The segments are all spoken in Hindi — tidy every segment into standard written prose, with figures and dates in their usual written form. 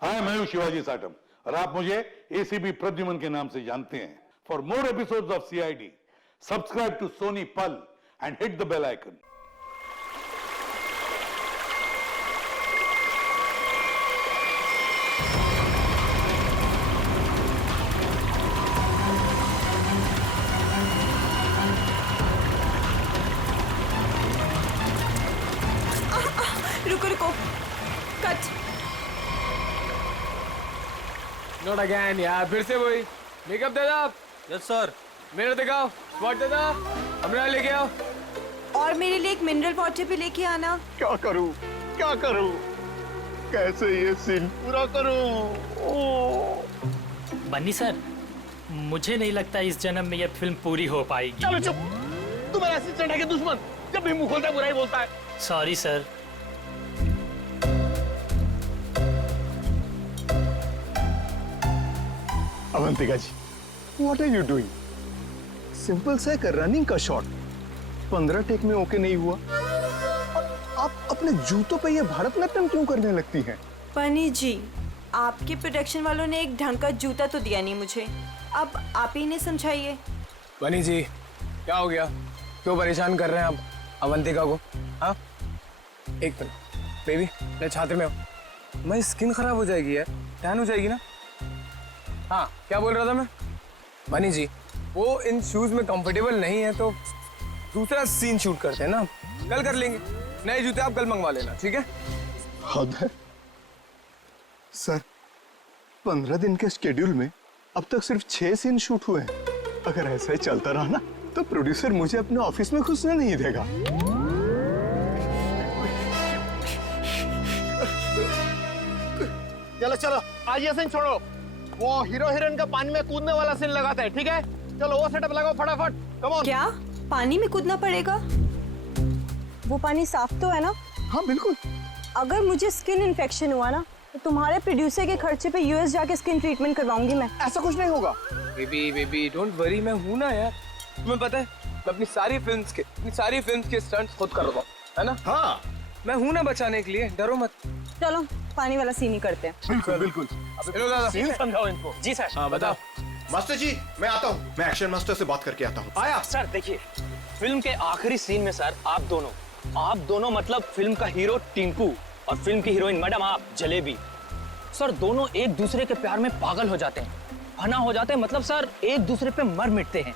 हाय, मैं हूं शिवाजी साटम और आप मुझे एसीपी प्रद्युमन के नाम से जानते हैं। For more episodes of CID, subscribe to Sony Pal and hit the bell icon. रुको रुको, कट। नॉट अगेन यार, फिर से वही। मेकअप दे दो। Yes sir. मिरर दिखाओ, स्पॉट दे दो, हमरा लेके आओ। और मेरे लिए एक मिनरल वाटर भी लेके आना। क्या करूं, क्या करूं, कैसे ये सीन पूरा करूं? बन्नी सर, मुझे नहीं लगता इस जन्म में यह फिल्म पूरी हो पाएगी। चलो चुप, तुम मेरा असिस्टेंट है कि दुश्मन? जब भी मुंह खोलता है बुराई बोलता है। Sorry sir. Avantika ji, what are you doing? Simple सा एक रनिंग का शॉट 15 टेक में ओके नहीं हुआ और आप अपने जूतों पे ये भारतनाट्यम क्यों करने लगती हैं? बनी जी, आपके प्रोडक्शन वालों ने एक ढंग का जूता तो दिया नहीं मुझे, अब आप ही ने समझाइए। बनी जी, क्या हो गया? क्यों परेशान कर रहे हैं आप अवंतिका को? हाँ, एक मिनट बेबी, मैं छात्र में हूँ। मेरी स्किन खराब हो जाएगी यार, टैन हो जाएगी ना। हाँ, क्या बोल रहा था मैं? बनी जी, वो इन शूज में कंफर्टेबल नहीं है तो दूसरा सीन शूट करते हैं ना, कल कर लेंगे। नए जूते आप कल मंगवा लेना, ठीक है? हद है सर, 15 दिन के शेड्यूल में अब तक सिर्फ 6 सीन शूट हुए हैं। अगर ऐसा ही चलता रहा ना तो प्रोड्यूसर मुझे अपने ऑफिस में घुसने नहीं देगा। चलो चलो, आज ये सीन छोड़ो, वो हीरो हीरोइन का पानी में कूदने वाला सीन लगाते हैं, ठीक है? चलो वो सेटअप लगाओ फटाफट, कम ऑन। क्या पानी में कूदना पड़ेगा? वो पानी साफ तो है ना? हाँ बिल्कुल। अगर मुझे स्किन इन्फेक्शन हुआ ना तो तुम्हारे प्रोड्यूसर के खर्चे पे यूएस जाके स्किन ट्रीटमेंट करवाऊंगी मैं। ऐसा कुछ नहीं होगा। बेबी डोंट वरी, मैं हूं ना यार। तुम्हें पता है, मैं अपनी सारी फिल्म्स के स्टंट्स खुद कर रहा हूं, है ना? हाँ मैं हूं ना बचाने के लिए, डरो मत। चलो पानी वाला सीन ही करते हैं। बिल्कुल बिल्कुल। चलो दादा, सीन समझाओ इनको। जी सर। हाँ बताओ। मास्टर जी, मैं आता हूँ, मैं एक्शन मास्टर से बात करके आता हूँ। आया। सर देखिए, फिल्म के आखिरी सीन में सर आप दोनों मतलब फिल्म का हीरो टिंकू और फिल्म की हीरोइन मैडम आप जलेबी, सर दोनों एक दूसरे के प्यार में पागल हो जाते हैं, फना हो जाते हैं, मतलब सर एक दूसरे पे मर मिटते हैं।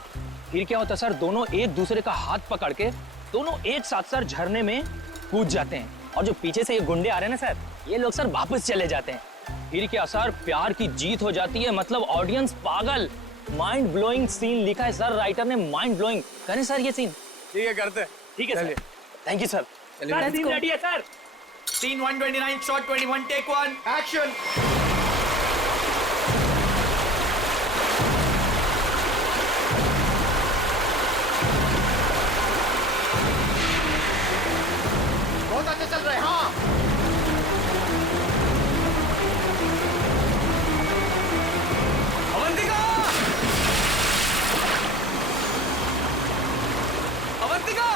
फिर क्या होता है सर, दोनों एक दूसरे का हाथ पकड़ के दोनों एक साथ सर झरने में कूद जाते हैं, और जो पीछे से ये गुंडे आ रहे हैं ना सर, ये लोग सर वापस चले जाते हैं। फिर क्या सर, प्यार की जीत हो जाती है, मतलब ऑडियंस पागल। माइंड ब्लोइंग सीन लिखा है सर राइटर ने, माइंड ब्लोइंग। करें सर ये सीन? ठीक है, करते हैं। ठीक है सर, थैंक यू सर। चलिए। सीन रेडी है sir. Scene 129 shot 21 take 1 action. बहुत अच्छा चल रहा है। हाँ अवंतिका! अवंतिका!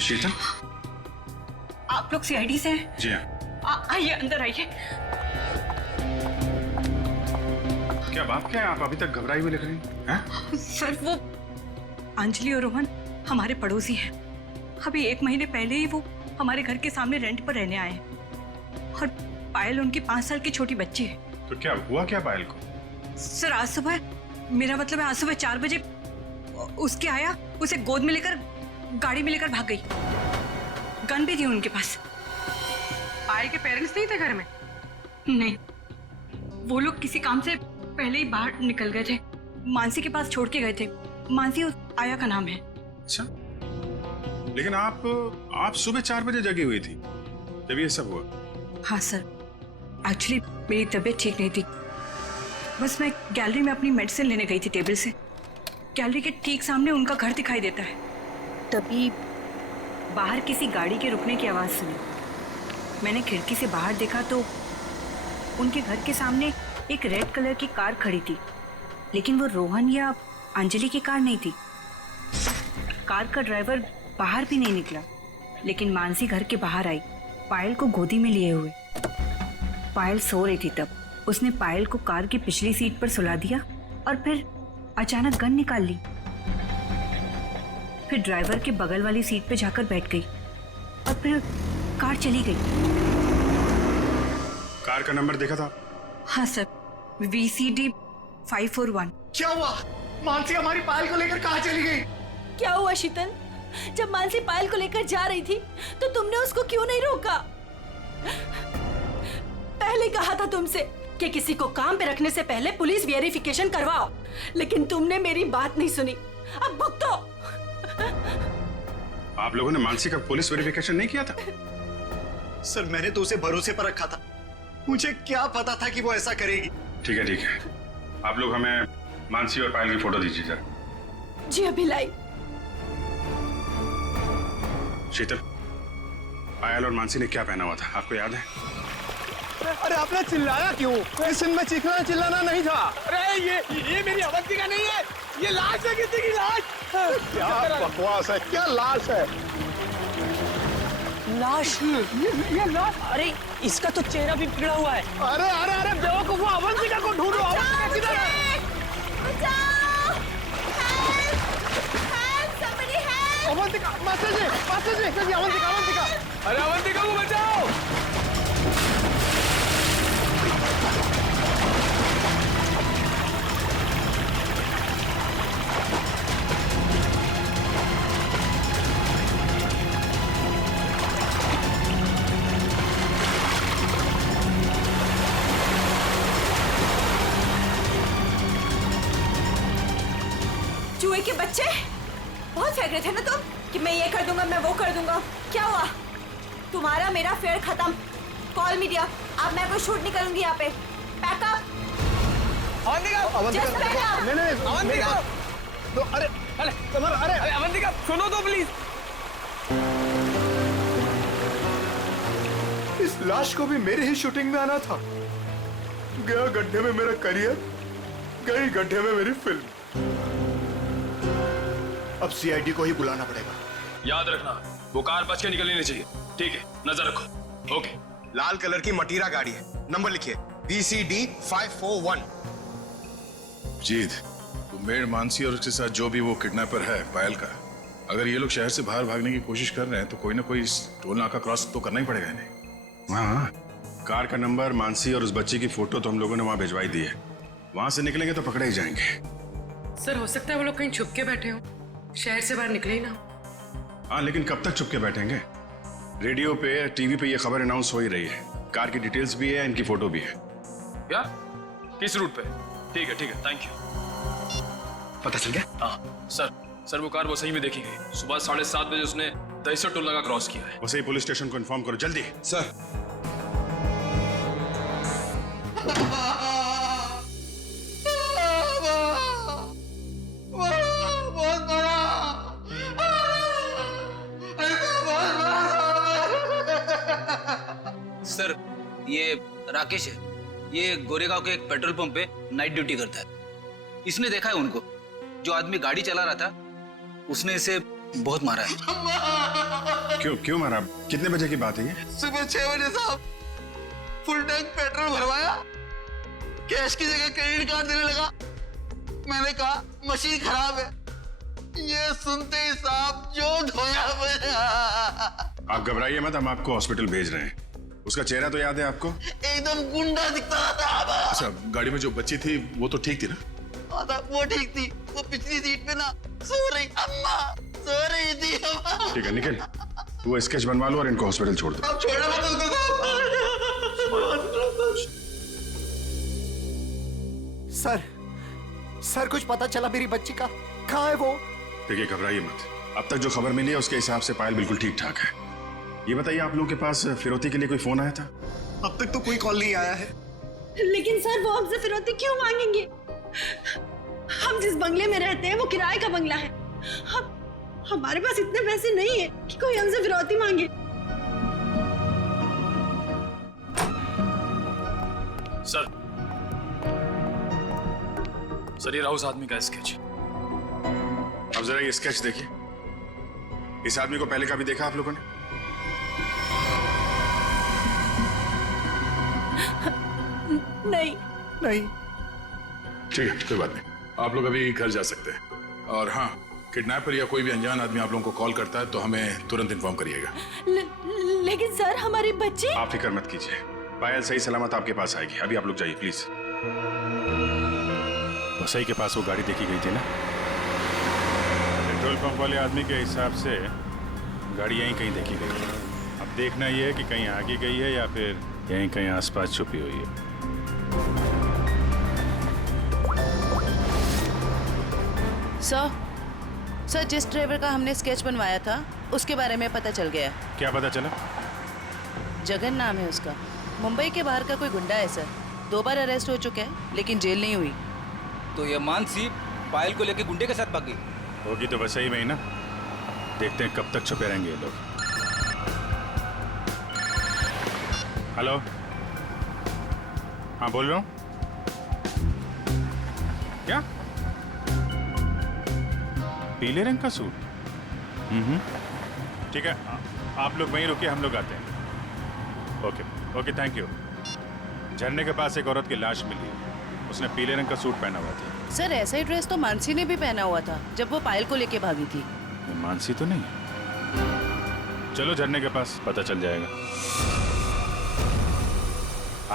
शीतल, आप लोग सीआईडी से हैं? जी हाँ। आइए अंदर आइए। क्या बात क्या है, आप अभी तक घबराई हुई लग रही हैं? सर वो अंजलि और रोहन हमारे पड़ोसी हैं। अभी 1 महीने पहले ही वो हमारे घर के सामने रेंट पर रहने आए हैं और पायल उनकी 5 साल की छोटी बच्ची है। तो क्या हुआ क्या पायल को? सर आज सुबह, मेरा मतलब है आज सुबह 4 बजे उसके आया, उसे गोद में लेकर गाड़ी में लेकर भाग गई। गन भी थी उनके पास। पायल के पेरेंट्स नहीं थे घर में? नहीं, वो लोग किसी काम से पहले ही बाहर निकल गए थे, मानसी के पास छोड़ के गए थे। मानसी उस आया का नाम है। अच्छा, लेकिन आप सुबह 4 बजे जगी हुई थी जब ये सब हुआ। हाँ सर, एक्चुअली मेरी तबीयत ठीक नहीं थी। बस मैं गैलरी में अपनी मेडिसिन लेने गई थी टेबल से। गैलरी के ठीक सामने उनका घर दिखाई देता है। तभी बाहर किसी गाड़ी के रुकने की आवाज़ सुनी। मैंने खिड़की से बाहर देखा तो उनके घर के सामने एक रेड कलर की कार खड़ी थी, लेकिन वो रोहन या अंजलि की कार नहीं थी। कार का ड्राइवर बाहर भी नहीं निकला, लेकिन मानसी घर के बाहर आई, पायल को गोदी में लिए हुए। पायल सो रही थी तब। उसने पायल को कार की पिछली सीट पर सुला दिया और फिर अचानक गन निकाल ली। फिर ड्राइवर के बगल वाली सीट पर जाकर बैठ गई और फिर कार चली गई। कार का नंबर देखा था? हाँ सर, VCD 541। क्या हुआ? मानसी हमारी पायल को लेकर कहाँ चली गई? क्या हुआ शीतल? जब मानसी पायल को लेकर जा रही थी तो तुमने उसको क्यों नहीं रोका? पहले कहा था तुमसे कि किसी को काम पे रखने से पहले पुलिस वेरिफिकेशन करवाओ, लेकिन तुमने मेरी बात नहीं सुनी। अब भुगतो। आप लोगों ने मानसी का पुलिस वेरिफिकेशन नहीं किया था? सर मैंने तो उसे भरोसे पर रखा था, मुझे क्या पता था कि वो ऐसा करेगी। ठीक है ठीक है, आप लोग हमें मानसी और पायल की फोटो दीजिए जरा। जी अभी लाई। शीतल, पायल और मानसी ने क्या पहना हुआ था आपको याद है? अरे आपने चिल्लाया क्यों? इस सीन में चीखना चिल्लाना नहीं था। अरे ये मेरी अवंतिका नहीं है, ये लाश है किसी की लाश। क्या बकवास है, क्या लाश है? लाश? ये लाश? अरे इसका तो चेहरा भी बिगड़ा हुआ है। अरे अरे अरे बेवकूफ, अवंतिका को ढूंढो। अवंतिका किधर है? अवंतिका, मास्टर जी, अवंतिका, अवंतिका। अरे अवंतिका को बचाओ। चूहे के बच्चे, बहुत फेंक रहे थे ना तुम कि मैं ये कर दूंगा, मैं वो कर दूंगा। क्या हुआ? तुम्हारा मेरा फेयर खत्म। कॉल मीडिया, अब मैं कोई शूट नहीं करूंगी यहाँ पे। पैकअप। अवंतिका, नहीं, अवंतिका तो अरे अरे अवंतिका सुनो तो प्लीज। इस लाश को भी मेरे ही शूटिंग में आना था। गया गड्ढे में मेरा करियर, गई गड्ढे में मेरी फिल्म। अब CID को ही बुलाना पड़ेगा। याद रखना, वो कार बच के निकलनी नहीं चाहिए। ठीक है, नजर रखो। ओके। लाल कलर की मटीरा गाड़ी है, नंबर लिखिए VCD 541। जीत, मेड मानसी और उसके साथ जो भी वो किडनैपर है पायल का, अगर ये लोग शहर से बाहर भागने की कोशिश कर रहे हैं तो कोई ना कोई टोल नाका क्रॉस तो करना ही पड़ेगा इन्हें। हाँ, कार का नंबर, मानसी और उस बच्चे की फोटो तो हम लोगों ने वहां भिजवाई दी है। वहां से निकलेंगे तो पकड़े ही जाएंगे। सर हो सकता है वो लोग कहीं छुप के बैठे हो, शहर से बाहर निकले ही ना। हाँ, लेकिन कब तक चुप के बैठेंगे? रेडियो पे, TV पे ये खबर अनाउंस हो ही रही है। कार की डिटेल्स भी है, इनकी फोटो भी है। क्या? किस रूट पे? ठीक है, थैंक यू। पता चल गया? हाँ सर वो कार वो सही में देखी गई। सुबह 7:30 बजे उसने दहिसर टोल नाका क्रॉस किया है। वैसे ही पुलिस स्टेशन को इन्फॉर्म करो जल्दी। सर। सर ये राकेश है, ये गोरेगांव के एक पेट्रोल पंप पे नाइट ड्यूटी करता है। इसने देखा है उनको, जो आदमी गाड़ी चला रहा था उसने इसे बहुत मारा है। क्यों मारा? कितने बजे की बात है ये? सुबह 6 बजे साहब, फुल टैंक पेट्रोल भरवाया, कैश की जगह क्रेडिट कार्ड देने लगा। मैंने कहा मशीन खराब है, ये सुनते ही साहब जो धोया मुझे। आप घबराइए मत, हम आपको हॉस्पिटल भेज रहे हैं। उसका चेहरा तो याद है आपको? एकदम गुंडा दिखता था। अच्छा, गाड़ी में जो बच्ची थी वो तो ठीक थी ना? वो ठीक थी, वो पिछली सीट पे ना सो रही, अम्मा सो रही थी। ठीक है निखिल, वो स्केच बनवा लो और इनको हॉस्पिटल छोड़ दो। अब छोड़ो मत उसको। सर कुछ पता चला मेरी बच्ची का? कहाँ है वो? देखिए घबराइए मत, अब तक जो खबर मिली है उसके हिसाब से पायल बिल्कुल ठीक ठाक है। ये बताइए आप लोगों के पास फिरौती के लिए कोई फोन आया था? अब तक तो कोई कॉल नहीं आया है। लेकिन सर वो हमसे फिरौती क्यों मांगेंगे? हम जिस बंगले में रहते हैं वो किराए का बंगला है। हमारे पास इतने पैसे नहीं है कि कोई हमसे फिरौती मांगे। सर ये रहा उस आदमी का स्केच। अब जरा ये स्केच देखिए, इस आदमी को पहले कभी देखा आप लोगों ने? नहीं। ठीक है, कोई बात नहीं, आप लोग अभी घर जा सकते हैं। और हाँ, किडनैपर या कोई भी अनजान आदमी आप लोगों को कॉल करता है तो हमें तुरंत इन्फॉर्म करिएगा। लेकिन सर हमारी बच्ची। आप फिक्र मत कीजिए, पायल सही सलामत आपके पास आएगी। अभी आप लोग जाइए प्लीज। वसई के पास वो गाड़ी देखी गई थी ना? पेट्रोल पंप वाले आदमी के हिसाब से गाड़ी यहीं कहीं देखी गई है। अब देखना ये है कि कहीं आगे गई है या फिर यहीं कहीं आसपास छुपी हुई है। सर जिस ड्राइवर का हमने स्केच बनवाया था उसके बारे में पता चल गया। क्या पता चला? जगन नाम है उसका, मुंबई के बाहर का कोई गुंडा है सर। 2 बार अरेस्ट हो चुका है लेकिन जेल नहीं हुई। तो ये मानसी पायल को लेके गुंडे के साथ भागी होगी तो वैसे ही में ही ना। देखते हैं कब तक छुपे रहेंगे ये लोग। हेलो, हाँ बोल रहा हूँ। क्या? पीले रंग का सूट? ठीक है, आप लोग वहीं रुकिए, हम लोग आते हैं। Okay, thank you. झरने के पास एक औरत की लाश मिली, उसने पीले रंग का सूट पहना हुआ था। सर ऐसा ही ड्रेस तो मानसी ने भी पहना हुआ था जब वो पायल को लेके भागी थी। मानसी तो नहीं? चलो झरने के पास पता चल जाएगा।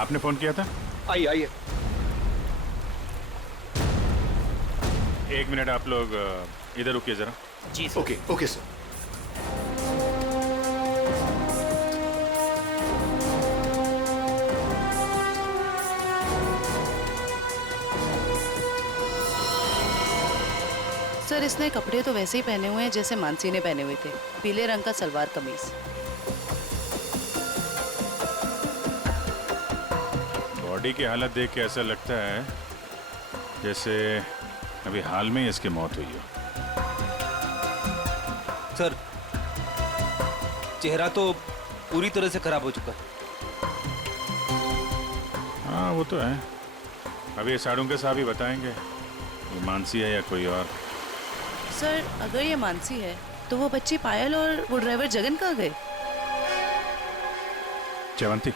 आपने फोन किया था? आइए। 1 मिनट, आप लोग इधर रुकिए जरा। जी सर। Okay sir. सर इसने कपड़े तो वैसे ही पहने हुए हैं जैसे मानसी ने पहने हुए थे, पीले रंग का सलवार कमीज। बॉडी की हालत देख के ऐसा लगता है जैसे अभी हाल में ही इसकी मौत हुई हो। सर चेहरा तो पूरी तरह से खराब हो चुका है। हाँ वो तो है, अभी ये साड़ों के साहब ही बताएंगे ये मानसी है या कोई और। सर अगर ये मानसी है तो वो बच्ची पायल और वो ड्राइवर जगन कहाँ गए? जयवंती,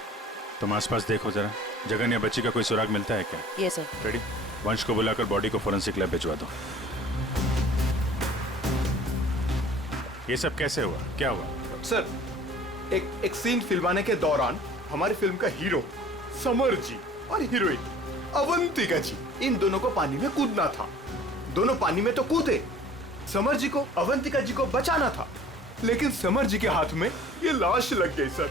तुम आसपास देखो जरा, जगन या बच्ची का कोई सुराग मिलता है क्या? ये सर। रेडी, वंश को बुलाकर बॉडी को फोरेंसिक लैब भिजवा दो। ये सब कैसे हुआ, क्या हुआ? सर एक सीन फिल्माने के दौरान हमारी फिल्म का हीरो समर जी और हीरोइन अवंतिका जी, इन दोनों को पानी में कूदना था। दोनों पानी में तो कूदे, समर जी को अवंतिका जी को बचाना था, लेकिन समर जी के हाथ में ये लाश लग गई सर।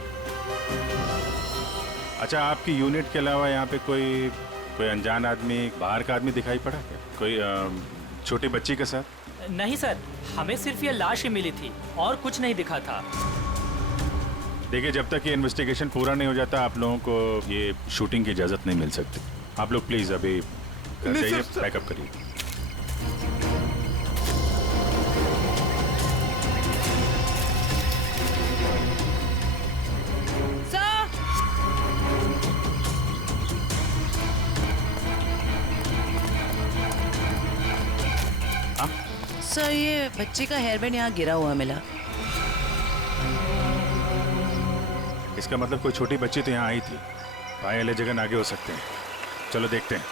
अच्छा, आपकी यूनिट के अलावा यहाँ पे कोई अनजान आदमी, बाहर का आदमी दिखाई पड़ा क्या? कोई छोटी बच्ची के साथ? नहीं सर, हमें सिर्फ ये लाश ही मिली थी और कुछ नहीं दिखा था। देखिए, जब तक ये इन्वेस्टिगेशन पूरा नहीं हो जाता आप लोगों को ये शूटिंग की इजाजत नहीं मिल सकती। आप लोग प्लीज अभी घर जाइए, पैकअप करिए। सर ये बच्ची का हेयर बैंड यहाँ गिरा हुआ मिला। इसका मतलब कोई छोटी बच्ची तो यहाँ आई थी। पायल जगन आगे हो सकते हैं, चलो देखते हैं।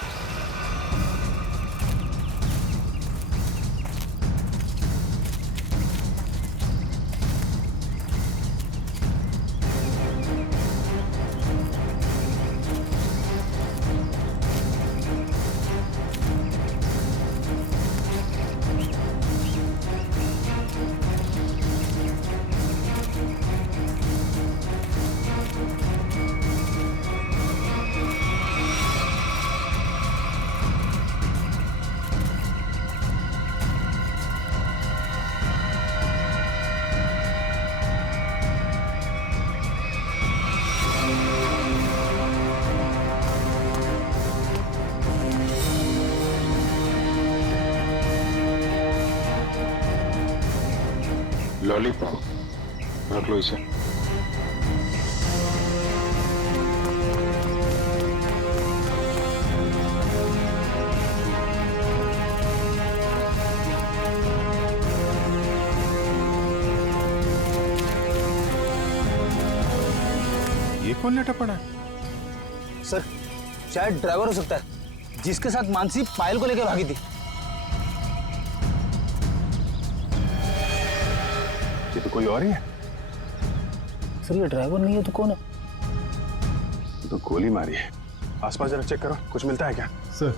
लॉलीपॉप रख लो इसे। ये कौन लेटा पड़ा है? सर शायद ड्राइवर हो सकता है जिसके साथ मानसी पायल को लेकर भागी थी। ये तो कोई और ही है। सर ये ड्राइवर नहीं है तो कौन है? तो गोली मारी है। आसपास जरा चेक करो, कुछ मिलता है क्या? सर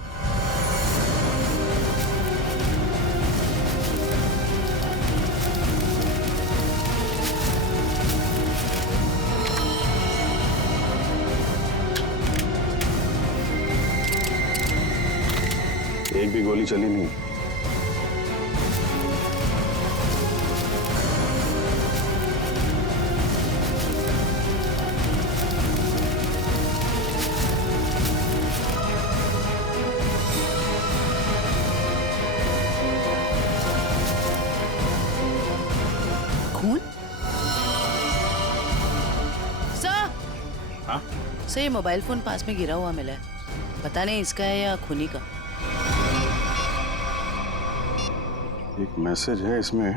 एक भी गोली चली नहीं। खून? सर हाँ? सर ये मोबाइल फोन पास में गिरा हुआ मिला है, पता नहीं इसका है या खूनी का। एक मैसेज है इसमें,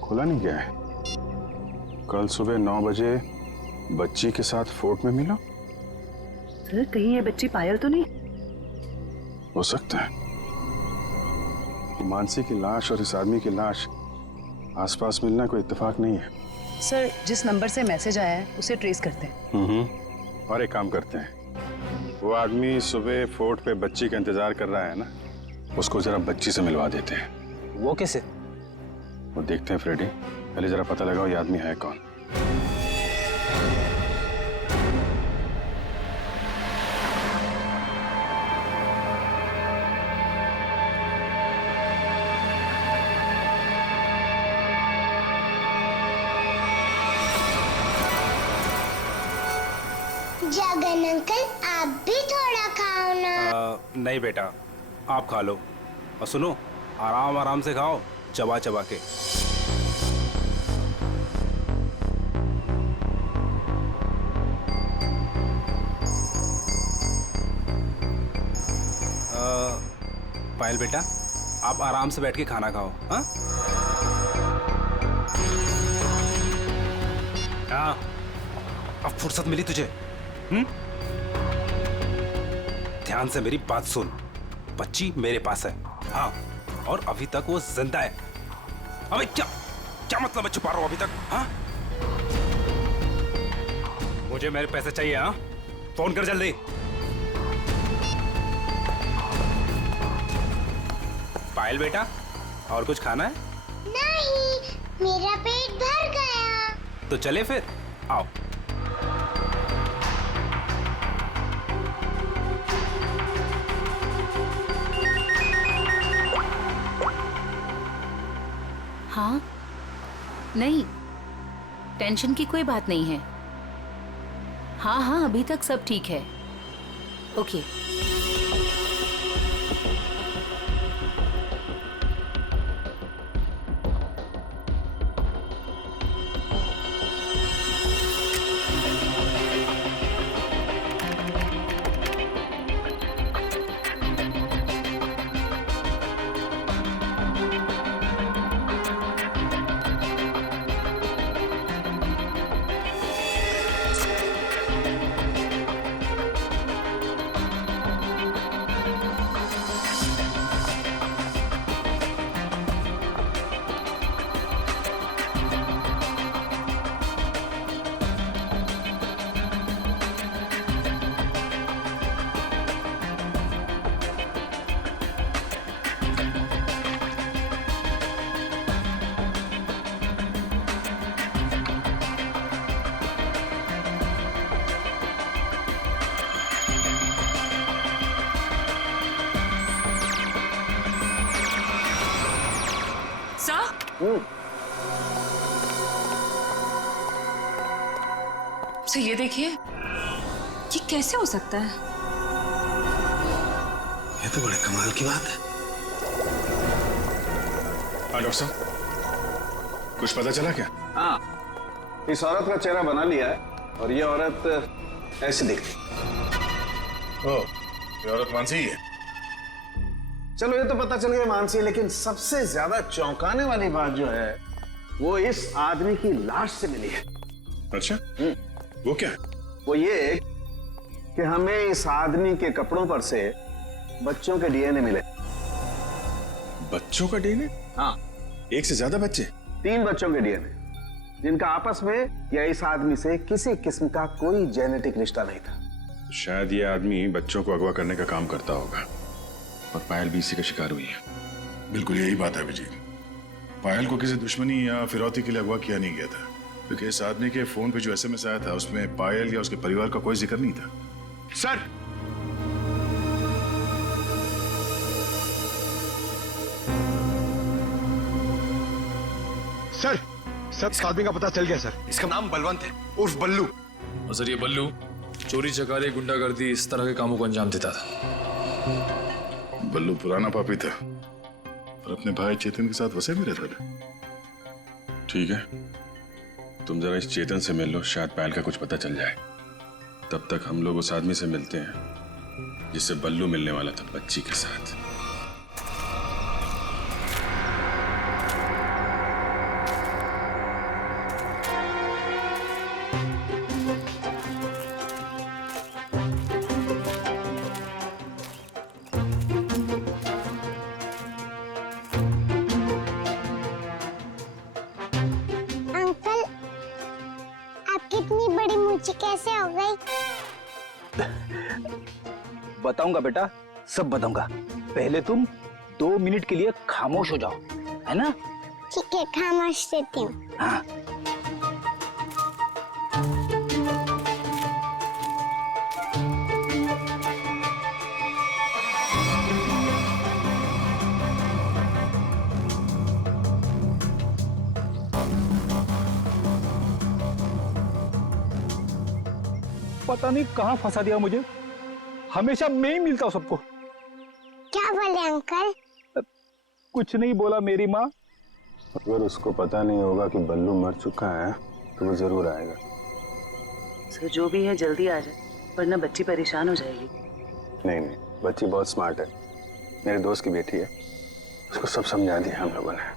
खुला नहीं गया है। कल सुबह 9 बजे बच्ची के साथ फोर्ट में मिला। सर कहीं ये बच्ची पायल तो नहीं? हो सकता है। मानसी की लाश और इस आदमी की लाश आसपास मिलना कोई इत्तेफाक नहीं है। सर जिस नंबर से मैसेज आया है उसे ट्रेस करते हैं। और एक काम करते हैं, वो आदमी सुबह फोर्ट पे बच्ची का इंतजार कर रहा है ना, उसको जरा बच्ची से मिलवा देते हैं। वो कैसे? वो देखते हैं फ्रेडी, पहले जरा पता लगाओ ये आदमी है कौन। जगन अंकल आप भी थोड़ा खाओ ना। नहीं बेटा, आप खा लो और सुनो, आराम आराम से खाओ, चबा चबा के। पायल बेटा, आप आराम से बैठ के खाना खाओ। हाँ हाँ, अब फुर्सत मिली तुझे? ध्यान से मेरी बात सुन, बच्ची मेरे पास है। हाँ, और अभी तक वो जिंदा है। अबे क्या क्या मतलब है छुपा रहा हूं अभी तक? हाँ, मुझे मेरे पैसे चाहिए। हाँ, फोन कर जल्दी। पायल बेटा, और कुछ खाना है? नहीं, मेरा पेट भर गया। तो चले फिर, आओ। हाँ नहीं, टेंशन की कोई बात नहीं है। हाँ हाँ अभी तक सब ठीक है। ओके। सर ये देखिए, ये कैसे हो सकता है? ये तो बड़े कमाल की बात है। हाँ डॉक्टर साहब, कुछ पता चला क्या? हाँ, इस औरत का चेहरा बना लिया है और ये औरत ऐसी दिखती। ओ, ये औरत मानसी ही है। चलो ये तो पता चल गया मानसी, लेकिन सबसे ज्यादा चौंकाने वाली बात जो है वो इस आदमी की लाश से मिली है। अच्छा, वो क्या? वो ये कि हमें इस आदमी के कपड़ों पर से बच्चों के डीएनए मिले। बच्चों का डीएनए? हाँ, एक से ज्यादा बच्चे? 3 बच्चों के डीएनए, जिनका आपस में या इस आदमी से किसी किस्म का कोई जेनेटिक रिश्ता नहीं था। शायद ये आदमी बच्चों को अगवा करने का काम करता होगा और पायल भी इसी का शिकार हुई है। बिल्कुल यही बात है अभिजीत। पायल को किसी दुश्मनी या फिरौती के लिए अगवा किया नहीं गया था, क्योंकि इस आदमी के फोन पे जो एसएमएस आया था उसमें पायल या उसके परिवार का कोई जिक्र नहीं था। सर, सर इस आदमी का पता चल गया सर। इसका नाम बलवंत है, उर्फ बल्लू। और सर ये बल्लू चोरी चकारी गुंडागर्दी इस तरह के कामों को अंजाम देता था। बल्लू पुराना पापी था और अपने भाई चेतन के साथ वसे में रहता था। ठीक है, तुम जरा इस चेतन से मिल लो, शायद पायल का कुछ पता चल जाए। तब तक हम लोग उस आदमी से मिलते हैं जिससे बल्लू मिलने वाला था बच्ची के साथ। इतनी बड़ी मुझे कैसे हो गई? बताऊंगा बेटा, सब बताऊंगा। पहले तुम 2 मिनट के लिए खामोश हो जाओ, है ना? ठीक है, खामोश रहती हूँ। हाँ। पता नहीं कहाँ फंसा दिया मुझे, हमेशा मैं ही मिलता हूँ सबको। क्या बोले अंकल? कुछ नहीं बोला मेरी माँ। अगर उसको पता नहीं होगा कि बल्लू मर चुका है तो वो जरूर आएगा। सर जो भी है जल्दी आ जाए, वरना बच्ची परेशान हो जाएगी। नहीं नहीं, बच्ची बहुत स्मार्ट है, मेरे दोस्त की बेटी है, उसको सब समझा दिया हम लोगों ने।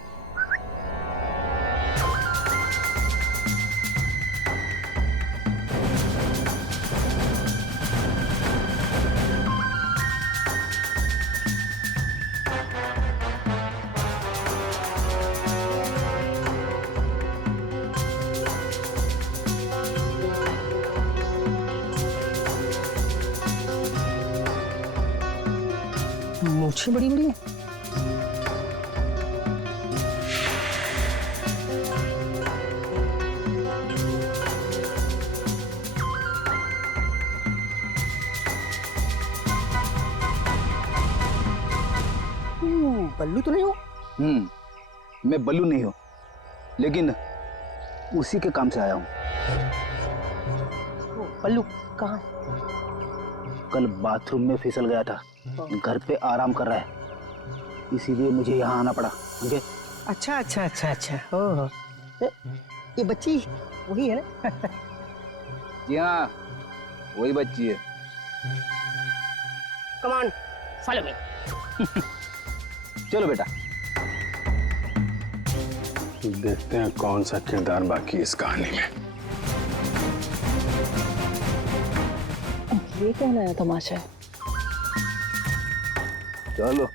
मूछें बड़ी बड़ी हैं। बल्लू तो नहीं हो? मैं बल्लू नहीं हूँ, लेकिन उसी के काम से आया हूँ। बल्लू कहाँ? कल बाथरूम में फिसल गया था, घर पे आराम कर रहा है, इसीलिए मुझे यहाँ आना पड़ा। समझे? अच्छा अच्छा अच्छा अच्छा। ओह, ये बच्ची वही है ना? जी हाँ, वही बच्ची है। Come on, follow me. चलो बेटा। देखते हैं कौन सा किरदार बाकी इस कहानी में। ये क्या नया तमाशा है? चलो।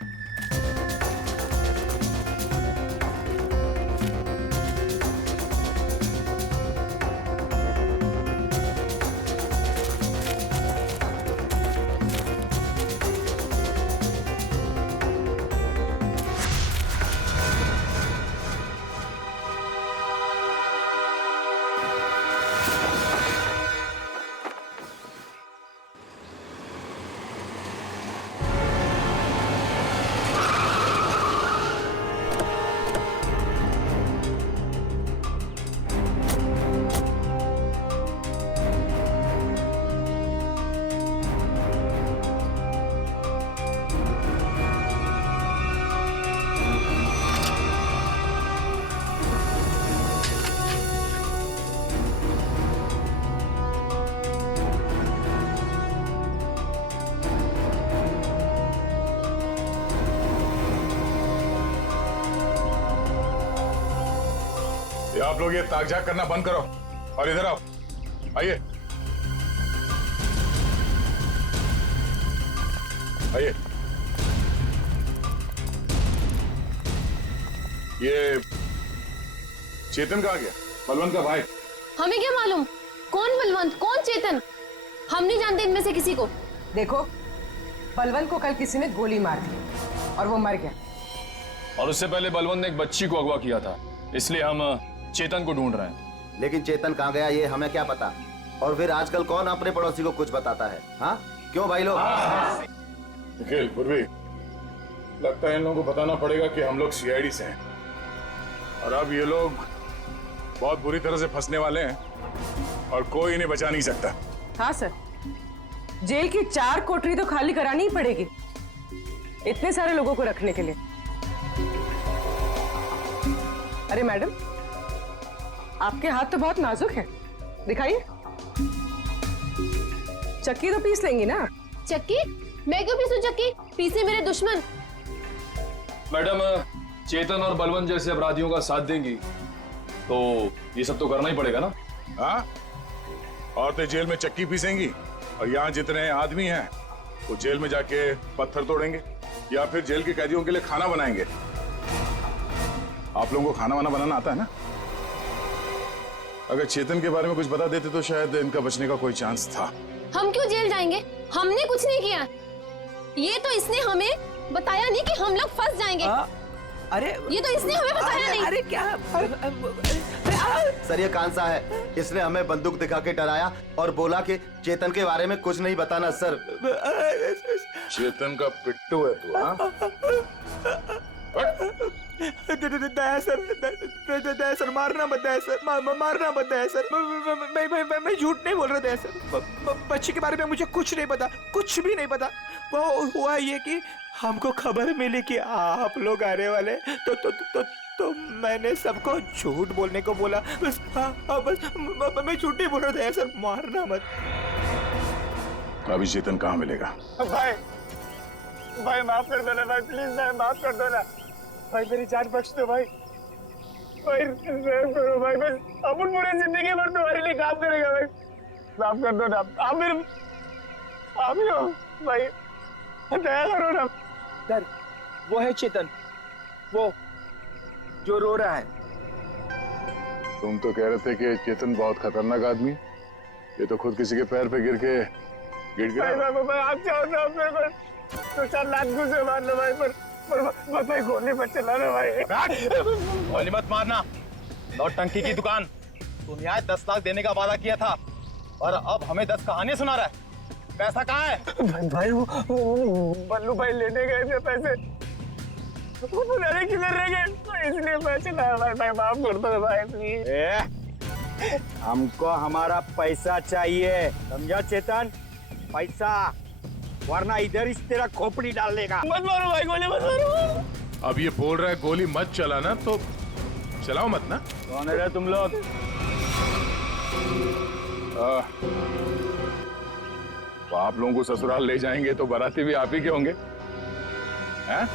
ये आप लोग ये ताक-झाक करना बंद करो और इधर आओ। आइए आइए। ये चेतन कहाँ गया? बलवंत का भाई। हमें क्या मालूम कौन बलवंत कौन चेतन, हम नहीं जानते इनमें से किसी को। देखो, बलवंत को कल किसी ने गोली मार दी और वो मर गया। और उससे पहले बलवंत ने एक बच्ची को अगवा किया था, इसलिए हम चेतन को ढूंढ रहे हैं। लेकिन चेतन कहाँ गया ये हमें क्या पता। और फिर आजकल कौन अपने पड़ोसी को कुछ बताता है? हाँ क्यों भाई लोग? निखिल, पूर्वी, लगता है इन लोगों को बताना पड़ेगा कि हम लोग सीआईडी से हैं और अब ये लोग बहुत बुरी तरह से फंसने वाले हैं और कोई इन्हें बचा नहीं सकता। हाँ सर, जेल की 4 कोठरी तो खाली करानी ही पड़ेगी इतने सारे लोगों को रखने के लिए। अरे मैडम, आपके हाथ तो बहुत नाजुक है, दिखाइए। चक्की तो पीस लेंगी ना? चक्की? मैं क्यों पीसूं चक्की? पीसे मेरे दुश्मन। मैडम, चेतन और बलवंत जैसे अपराधियों का साथ देंगी तो ये सब तो करना ही पड़ेगा ना। हाँ, औरतें जेल में चक्की पीसेंगी और यहाँ जितने आदमी हैं वो जेल में जाके पत्थर तोड़ेंगे या फिर जेल के कैदियों के लिए खाना बनाएंगे। आप लोगों को खाना वाना बनाना आता है ना? अगर चेतन के बारे में कुछ बता देते तो शायद इनका बचने का कोई चांस था। हम क्यों जेल जाएंगे? हमने कुछ नहीं किया। ये तो इसने हमें बताया नहीं कि हम लोग फंस जाएंगे। अरे ये तो इसने हमें बताया नहीं। अरे क्या? सर ये कांसा है, इसने हमें बंदूक दिखा के डराया और बोला कि चेतन के बारे में कुछ नहीं बताना। सर चेतन का पिट्टू है तू? हाँ, दया सर, मारना मत दया सर, मारना मत दया सर। मैं झूठ नहीं बोल रहा दया सर। बच्ची के बारे में मुझे कुछ नहीं पता, कुछ भी नहीं पता। वो हुआ ये कि हमको खबर मिली कि आप लोग आने वाले, तो मैंने सबको झूठ बोलने को बोला। बस बस मैं झूठ नहीं बोल रहा दया सर, मारना मत। अभी चेतन कहाँ मिलेगा? भाई माफ कर दो ना भाई, प्लीज भाई माफ कर दो ना भाई, मेरी जान बख्श दो भाई। भाई करो भाई, बस अपन पूरी जिंदगी भर तुम्हारे लिए काम करेगा भाई, माफ कर दो ना। आप ही हो भाई, दया करो ना। सर वो है चेतन, वो जो रो रहा है। तुम तो कह रहे थे कि चेतन बहुत खतरनाक आदमी, ये तो खुद किसी के पैर पे गिर के गिरा। भाई आप चाहो ना मेरे को 2-4 लाख घुसे मार लो भाई, पर भाई गोली मत चलाना भाई। गोली मत मारना। नौटंकी की दुकान, तुम यहाँ 10 लाख देने का वादा किया था और अब हमें 10 कहानियां सुना रहा है। पैसा कहाँ है? भाई वो बल्लू भाई लेने गए थे पैसे, वो पता नहीं किधर रह गए, तो इसलिए मैं चला। भाई माफ कर दो भाई प्लीज। हमको हमारा पैसा चाहिए, समझा चेतन? पैसा, वरना इधर इस तेरा खोपड़ी डाल देगा। मत मारो भाई, गोली मत मारो। अब ये बोल रहा है गोली मत चलाना, तो चलाओ मत ना। कौन है तुम लोग? तो आप लोगों को ससुराल ले जाएंगे तो बाराती भी आप ही के होंगे, हैं?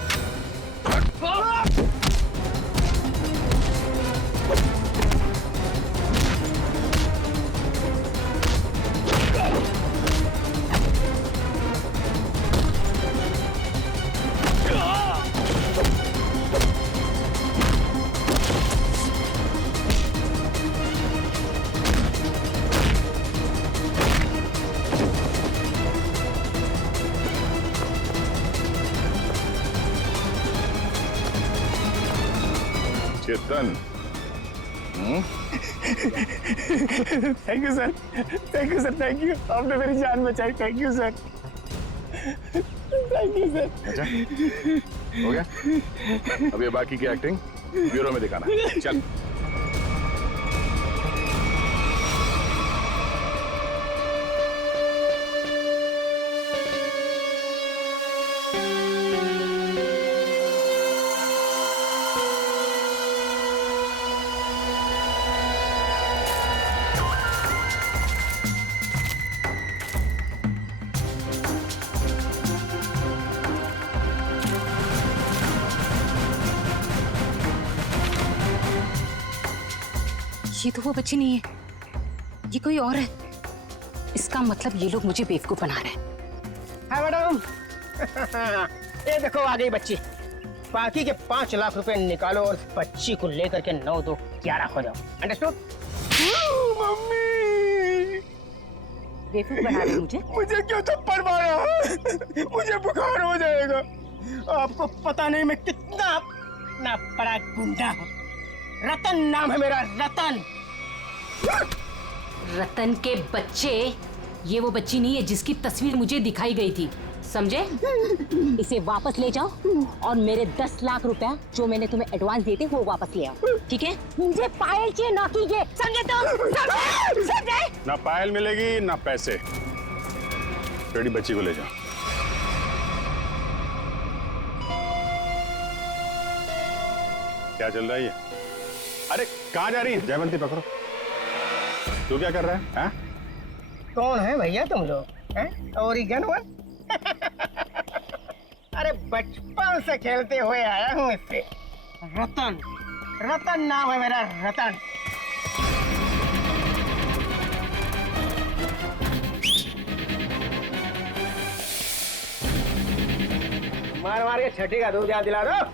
Chetan, thank you sir, thank you sir, thank you. आपने मेरी जान बचाई, thank you sir, thank you sir. अच्छा हो गया? अब ये बाकी की एक्टिंग ब्यूरो में दिखाना। चल। ये तो वो बच्ची नहीं है, ये कोई और है। इसका मतलब ये लोग मुझे बेवकूफ बना रहे हैं। हाँ मैडम, ये देखो आ गई बच्ची। बाकी के 5 लाख रुपए निकालो और बच्ची को लेकर के 9 2 11 हो जाओ। अंडरस्टूड? मम्मी बेवकूफ बना रहे मुझे। मुझे क्यों थप्पड़ मारा? मुझे बुखार हो जाएगा। आपको पता नहीं मैं कितना बड़ा गुंडा हूँ। रतन नाम है मेरा, रतन। रतन के बच्चे, ये वो बच्ची नहीं है जिसकी तस्वीर मुझे दिखाई गई थी, समझे? इसे वापस ले जाओ और मेरे 10 लाख रुपया जो मैंने तुम्हें एडवांस दिए थे वो वापस ले आओ, ठीक है? मुझे पायल चाहिए, ना कीजिए, समझे तो? समझे? ना पायल मिलेगी ना पैसे। रेडी, बच्ची को ले जाओ। क्या चल रहा है ये? अरे कहाँ जा रही है? जयवंती पकड़ो। तू क्या कर रहा है? हाँ? कौन है भैया तुम लोग? Oregon one? अरे बचपन से खेलते हुए आया हूँ इससे। रतन, रतन नाम है मेरा, रतन। मार मार के छठी का दूध याद दिला दो।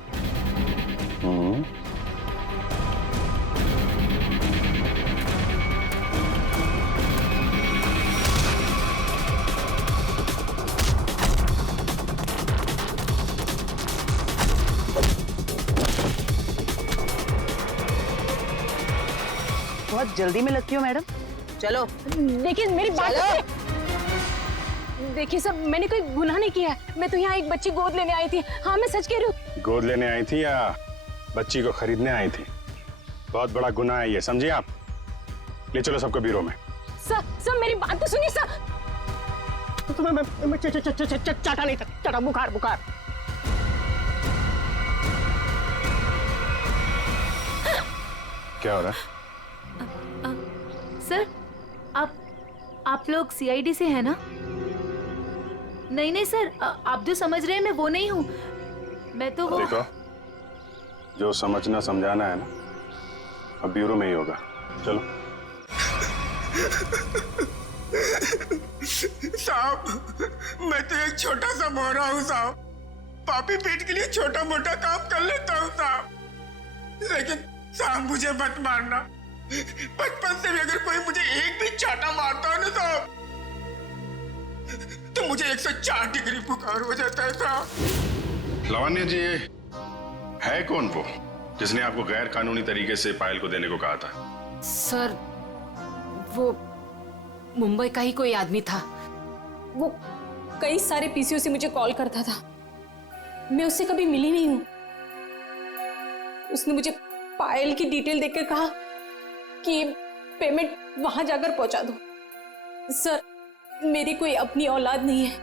बहुत जल्दी में लगती हो मैडम। चलो देखिए मेरी बात देखिए सब, मैंने कोई गुनाह नहीं किया है। मैं तो यहाँ एक बच्ची गोद लेने आई थी। हाँ मैं सच कह रही हूँ। गोद लेने आई थी या बच्ची को खरीदने आई थी? बहुत बड़ा गुनाह है ये, समझिए आप। ले चलो सबको ब्यूरो में। सर मेरी बात तो सुनिए सर। चाटा नहीं, चाटा, बुखार बुखार। क्या हो रहा है? सर आप लोग सीआईडी से हैं ना? नहीं सर, आप जो समझ रहे हैं मैं वो नहीं हूँ। मैं तो वो... देखो, जो समझना समझाना है ना, अब ब्यूरो में ही होगा। चलो। साहब, मैं तो एक छोटा सा मोहरा हूँ साहब। पापी पेट के लिए छोटा मोटा काम कर लेता हूँ साहब। लेकिन साहब मुझे मत मारना। बचपन से भी अगर कोई मुझे एक भी चाटा मारता है ना साहब, तो मुझे 104 डिग्री बुखार हो जाता है साहब। लावण्य जी, है कौन वो जिसने आपको गैर कानूनी तरीके से पायल को देने को कहा था? सर वो मुंबई का ही कोई आदमी था। वो कई सारे पीसीओ से मुझे कॉल करता था। मैं उससे कभी मिली नहीं हूँ। उसने मुझे पायल की डिटेल देकर कहा कि पेमेंट वहां जाकर पहुंचा दो। सर मेरी कोई अपनी औलाद नहीं है,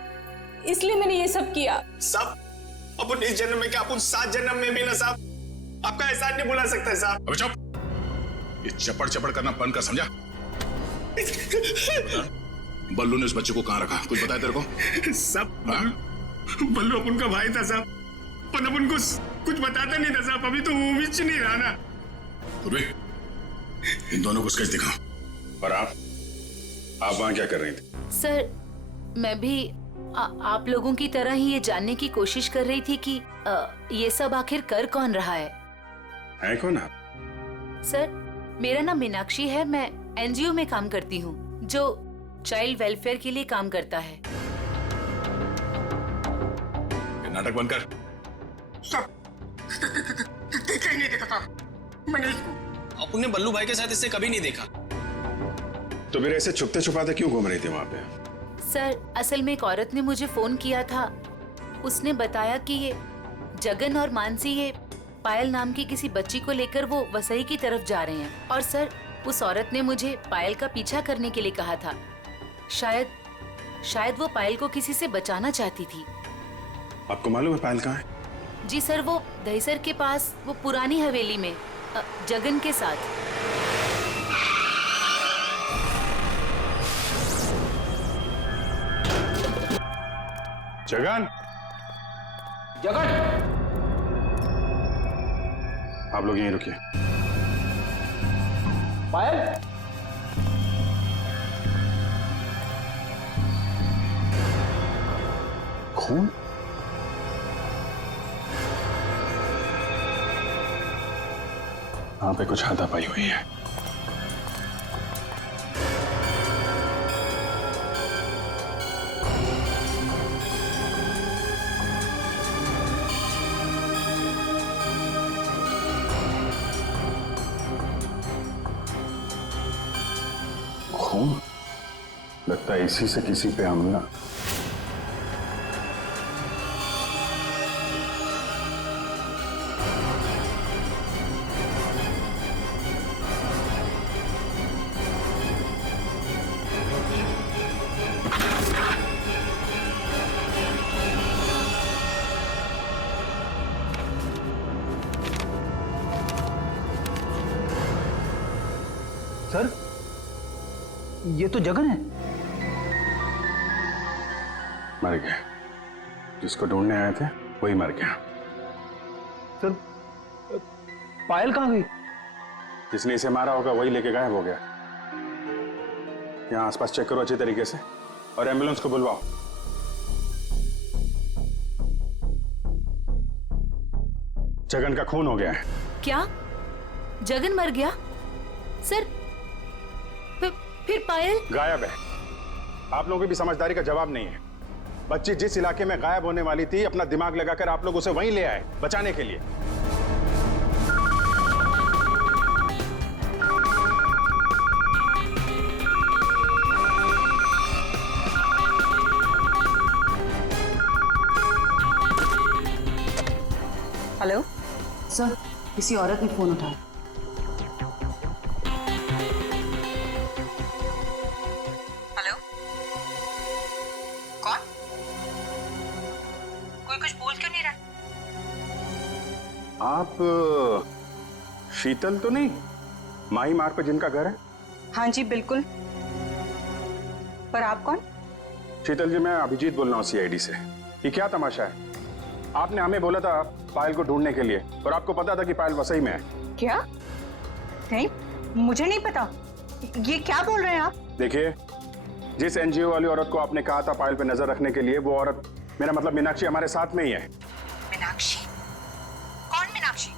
इसलिए मैंने ये सब किया। साहब अपन इस जन्म में क्या, अपन 7 जन्म में भी ना साहब आपका एहसान नहीं भुला सकता है साहब। अबे चुप, ये चपड़ चपड़ करना बंद कर, समझा? बल्लू ने उस बच्चे को कहाँ रखा, कुछ बताया तेरे को? सब बल्लू अपन का भाई था साहब, पर अपन को कुछ बताता नहीं था साहब। अभी तो वो भी नहीं रहा ना। इन दोनों को स्केच दिखाओ। और आप वहां क्या कर रही थी? सर मैं भी आप लोगों की तरह ही ये जानने की कोशिश कर रही थी कि ये सब आखिर कर कौन रहा है कौन आप? सर मेरा नाम मीनाक्षी है। मैं एनजीओ में काम करती हूँ जो चाइल्ड वेलफेयर के लिए काम करता है। नाटक बंद कर। देखा ही नहीं देखा मैंने। अपन ने बल्लू भाई के साथ इससे कभी नहीं देखा। तो फिर ऐसे छुपते छुपाते क्यों घूम रही थी वहां पे? सर असल में एक औरत ने मुझे फोन किया था। उसने बताया कि ये जगन और मानसी ये पायल नाम की किसी बच्ची को लेकर वो वसई की तरफ जा रहे हैं। और सर उस औरत ने मुझे पायल का पीछा करने के लिए कहा था। शायद वो पायल को किसी से बचाना चाहती थी। आपको मालूम है पायल कहाँ है? जी सर, वो दहीसर के पास वो पुरानी हवेली में जगन के साथ। जगन, जगन, आप लोग यहीं रुकिए। पायल खून? यहाँ पे कुछ हाथापाई हुई है। खून? लगता है इसी से किसी पे हमला। सर, ये तो जगन है। मर गया। जिसको ढूंढने आए थे वही मर गया। सर, पायल कहाँ गई? जिसने इसे मारा होगा वही लेके गायब हो गया। यहाँ आसपास चेक करो अच्छी तरीके से और एम्बुलेंस को बुलवाओ। जगन का खून हो गया है। क्या? जगन मर गया? सर, फिर पायल गायब है। आप लोगों की भी समझदारी का जवाब नहीं है। बच्ची जिस इलाके में गायब होने वाली थी, अपना दिमाग लगाकर आप लोग उसे वहीं ले आए बचाने के लिए। हेलो सर, किसी औरत ने फोन उठाया। हेलो, कौन? कोई कुछ बोल क्यों नहीं रहा? आप शीतल तो नहीं? माही मार्ग पे जिनका घर है? हाँ जी बिल्कुल। पर आप कौन? शीतल जी, मैं अभिजीत बोल रहा हूँ सीआईडी से। ये क्या तमाशा है? आपने हमें बोला था पायल को ढूंढने के लिए और आपको पता था कि पायल वसई में है। क्या? नहीं, मुझे नहीं पता। ये क्या बोल रहे हैं आप? देखिए, जिस एनजीओ वाली औरत को आपने कहा था पायल पे नजर रखने के लिए, वो औरत, मेरा मतलब मीनाक्षी, हमारे साथ में ही है। मीनाक्षी? कौन मीनाक्षी?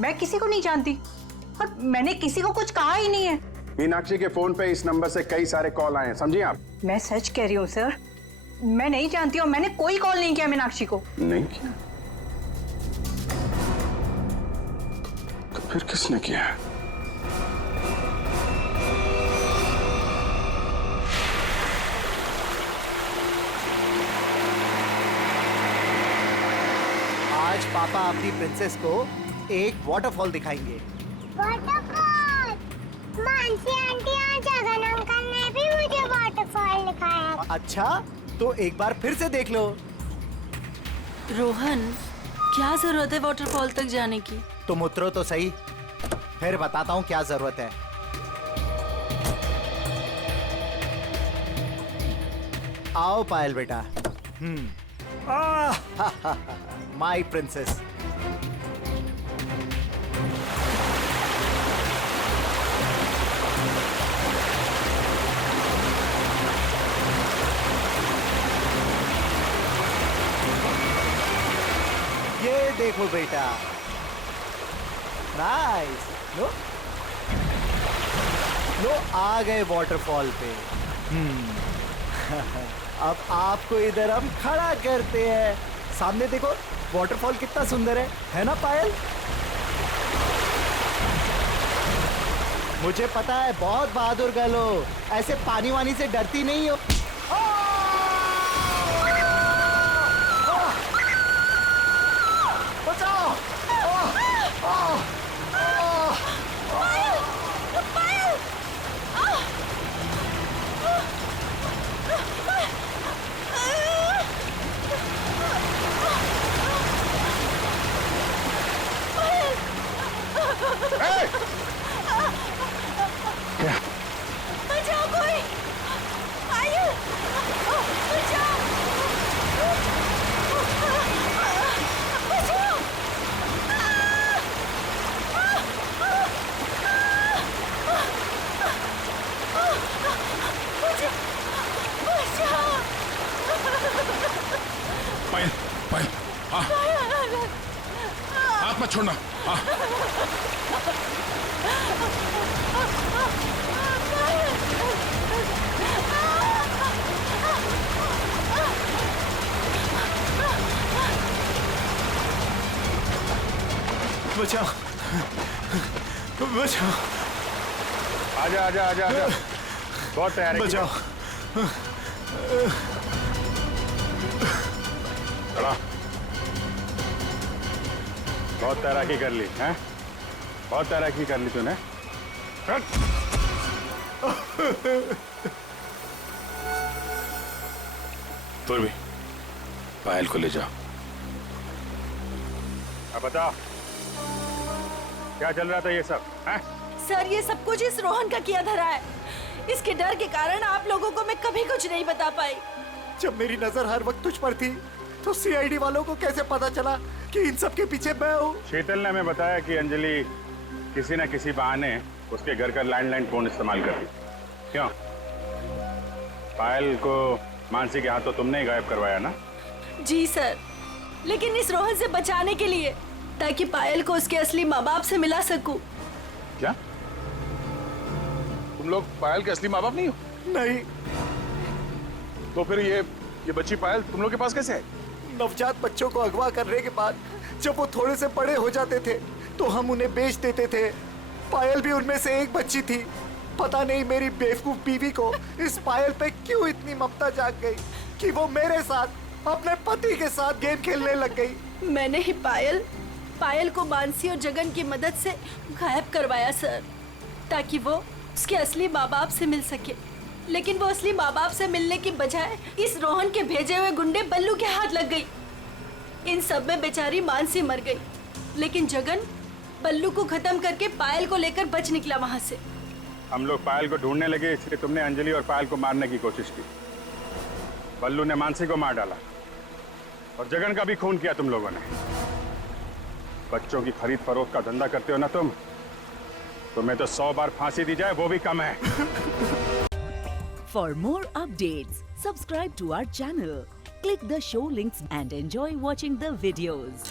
मैं किसी को नहीं जानती और मैंने किसी को कुछ कहा ही नहीं है। मीनाक्षी के फोन पे इस नंबर से कई सारे कॉल आए हैं, समझिए आप। मैं सच कह रही हूँ सर, मैं नहीं जानती और मैंने कोई कॉल नहीं किया मीनाक्षी को। नहीं किया? तो फिर किसने किया? आज पापा अपनी प्रिंसेस को एक वाटरफॉल दिखाएंगे। वाटरफॉल? मानसी आंटी और जगन अंकल ने भी मुझे वाटरफॉल दिखाया। अच्छा, तो एक बार फिर से देख लो। रोहन, क्या जरूरत है वाटरफॉल तक जाने की? तुम उतरो तो सही, फिर बताता हूँ क्या जरूरत है। आओ पायल बेटा। My princess. ये देखो बेटा, नाइस। लो लो, आ गए वाटरफॉल पे। अब आपको इधर हम खड़ा करते हैं। सामने देखो, वाटरफॉल कितना सुंदर है ना पायल? मुझे पता है बहुत बहादुर गर्ल हो, ऐसे पानी वानी से डरती नहीं हो। बचाओ! बचाओ कोई! पायल! पायल पायल हाँ हाथ मत छोड़ना हाँ बचाओ बचाओ आजा आजा आजा आजा बहुत तैयार है बचाओ खड़ा बहुत तैराकी कर ली हैं बहुत तैराकी कर ली तूने तो भी पायल को ले जाओ अब बता क्या चल रहा था ये सब हैं सर ये सब कुछ इस रोहन का किया धरा है। इसके डर के कारण आप लोगों को मैं कभी कुछ नहीं बता पाई। जब मेरी नजर हर वक्त तुझ पर थी तो सीआईडी वालों को कैसे पता चला कि इन सब के पीछे मैं हूँ? शीतल ने हमें बताया कि अंजलि किसी न किसी बहाने उसके घर का लैंडलाइन फोन इस्तेमाल करती क्यों पायल को मानसी के हाथों तुमने ही गायब करवाया ना जी सर, लेकिन इस रोहन से बचाने के लिए, ताकि पायल को उसके असली माँ बाप से मिला सकूं। क्या तुम लोग पायल के असली माँ बाप नहीं हो? नहीं। तो फिर ये बच्ची पायल तुम लोग के पास कैसे आई? नवजात बच्चों को अगवा करने के बाद जब वो थोड़े से बड़े हो जाते थे तो हम उन्हें बेच देते थे। पायल भी उनमें से एक बच्ची थी। पता नहीं मेरी बेवकूफ बीवी को इस पायल पे क्यों इतनी ममता जाग गई कि वो मेरे साथ अपने पति के साथ गेम खेलने लग गई। मैंने ही पायल को मानसी और जगन की मदद से गायब करवाया सर, ताकि वो उसके असली माँ बाप से मिल सके। लेकिन वो असली माँ बाप से मिलने की बजाय इस रोहन के भेजे हुए गुंडे बल्लू के हाथ लग गई। इन सब में बेचारी मानसी मर गई, लेकिन जगन बल्लू को खत्म करके पायल को लेकर बच निकला वहाँ से। हम लोग पायल को ढूंढने लगे इसलिए तुमने अंजलि और पायल को मारने की कोशिश की। बल्लू ने मानसी को मार डाला और जगन का भी खून किया तुम लोगों ने। बच्चों की खरीद फरोख्त का धंधा करते हो ना तुम, तुम्हें तो 100 बार फांसी दी जाए वो भी कम है। For more updates, subscribe to our channel, click the show links and enjoy watching the videos.